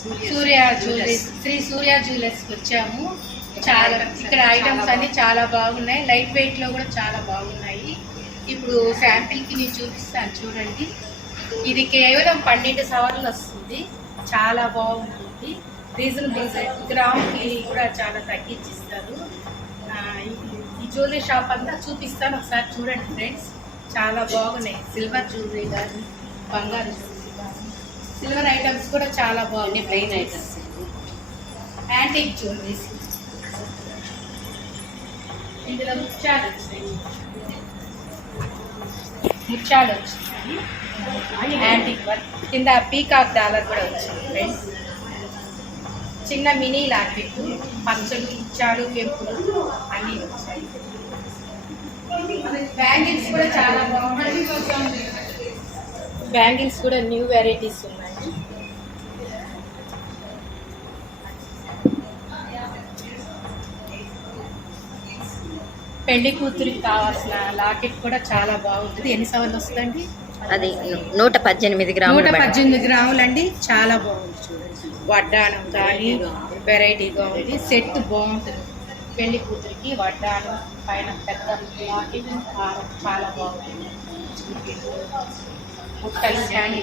సూర్య jewellers, Shri సూర్య జ్యువెలర్స్కి వచ్చాము. చాలా ఇక్కడ ఐటమ్స్ అన్ని చాలా బాగున్నాయి, లైట్ వెయిట్ లో కూడా చాలా బాగున్నాయి. ఇప్పుడు శాంపిల్ కి నేను చూపిస్తాను చూడండి. ఇది కేవలం 12 సవర్లు వస్తుంది, చాలా బాగుంటుంది, రీజనబుల్ రేట్, గ్రామ్కి కూడా చాలా తగ్గించిస్తారు. ఈ జ్యువెలరీ షాప్ అంతా చూపిస్తాను, ఒకసారి చూడండి ఫ్రెండ్స్. చాలా బాగున్నాయి, సిల్వర్ జ్యువెలరీ కానీ బంగారు జ్యువెలరీ కానీ, సిల్వర్ ఐటమ్స్ కూడా చాలా బాగున్నాయి, ప్లెయిన్ ఐటమ్స్, యాంటిక్ జ్యువెలరీస్. ఇందులో ముత్యాలు వచ్చినాయి, యాంటిక్ వర్క్ కింద పీకాక్ డాలర్ కూడా వచ్చింది ఫ్రెండ్స్. చిన్న మినీ లాకెట్, పచ్చలు, ముత్యాలు, కెంపులు అన్నీ వచ్చాయి. బ్యాంగిల్స్ కూడా చాలా బాగున్నాయి, బ్యాంగిల్స్ కూడా న్యూ వెరైటీస్ ఉన్నాయి. పెళ్లి కూతురికి కావాల్సిన లాకెట్ కూడా చాలా బాగుంటుంది. ఎన్ని సవర్లు వస్తుందండి? అది 118 గ్రాములు. 118 గ్రాములు అండి, చాలా బాగుంది చూడండి. వడ్డానం కానీ వెరైటీగా ఉంది, సెట్ బాగుంటుంది. పెళ్లి కూతురికి వడ్డానం పైన పెద్ద లాకెట్ చాలా బాగుంటుంది. ముక్కలు కానీ